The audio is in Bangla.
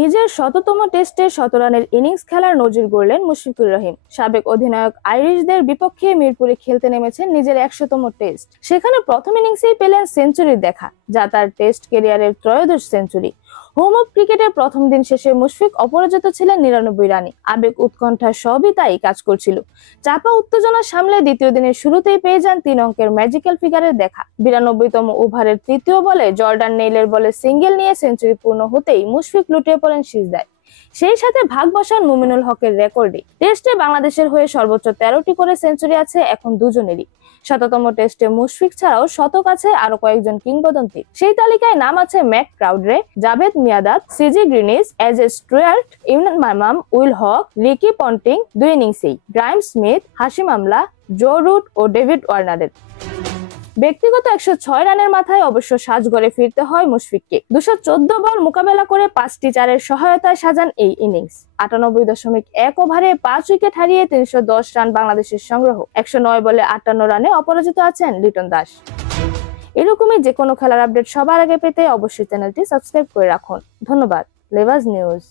নিজের শততম টেস্টে ১৭ রানের ইনিংস খেলার নজির গড়লেন মুশফিকুর রহিম। সাবেক অধিনায়ক আইরিশদের বিপক্ষে মিরপুরে খেলতে নেমেছেন নিজের ১০০তম টেস্ট। সেখানে প্রথম ইনিংসেই পেলেন সেঞ্চুরির দেখা, যা তার টেস্ট ক্যারিয়ারের ত্রয়োদশ সেঞ্চুরি। হোম অফ ক্রিকেটের প্রথম দিন শেষে মুশফিক অপরাজিত ছিলেন ৯৯ রানে। আবেগ, উৎকণ্ঠা সবই তাই কাজ করছিল। চাপা উত্তেজনা সামলে দ্বিতীয় দিনের শুরুতেই পেয়ে যান ৩ অঙ্কের ম্যাজিক্যাল ফিগারের দেখা। ৯২তম ওভারের তৃতীয় বলে জর্ডান নেইলের বলে সিঙ্গেল নিয়ে সেঞ্চুরি পূর্ণ হতেই মুশফিক লুটিয়ে পড়েন সিজদায়। সেই সাথে ভাগ বসান মুমিনুল হকের রেকর্ডে। টেস্টে বাংলাদেশের হয়ে সর্বোচ্চ ১৩টি করে সেঞ্চুরি আছে এখন দুজনেরই। শততম টেস্টে মুশফিক ছাড়াও শতক আছে আরো কয়েকজন কিংবদন্তি। সেই তালিকায় নাম আছে ম্যাক ক্রাউডরে, Javed Miandad, C G Greenidge, A J Stewart, Imran মামাম, উইল হক, রিকি পন্টিং ২ ইনিংসেই, Graeme Smith, Hashim Amla, Joe root ও ডেভিড ওয়ার্নারের। ব্যক্তিগত ১০৬ রানের মাথায় অবশ্য সাজঘরে ফিরতে হয় মুশফিককে। ২১৪ বল মোকাবেলা করে ৫টি চারের সহায়তায় সাজান এই ইনিংস। ৯৮.১ ওভারে ৫ উইকেট হারিয়ে ৩১০ রান বাংলাদেশের সংগ্রহ। ১০৯ বলে ৫৮ রানে অপরাজিত আছেন লিটন দাস। এরকমই যে কোনো খেলার আপডেট সবার আগে পেতে অবশ্যই চ্যানেলটি সাবস্ক্রাইব করে রাখুন। ধন্যবাদ। লেভাজ নিউজ।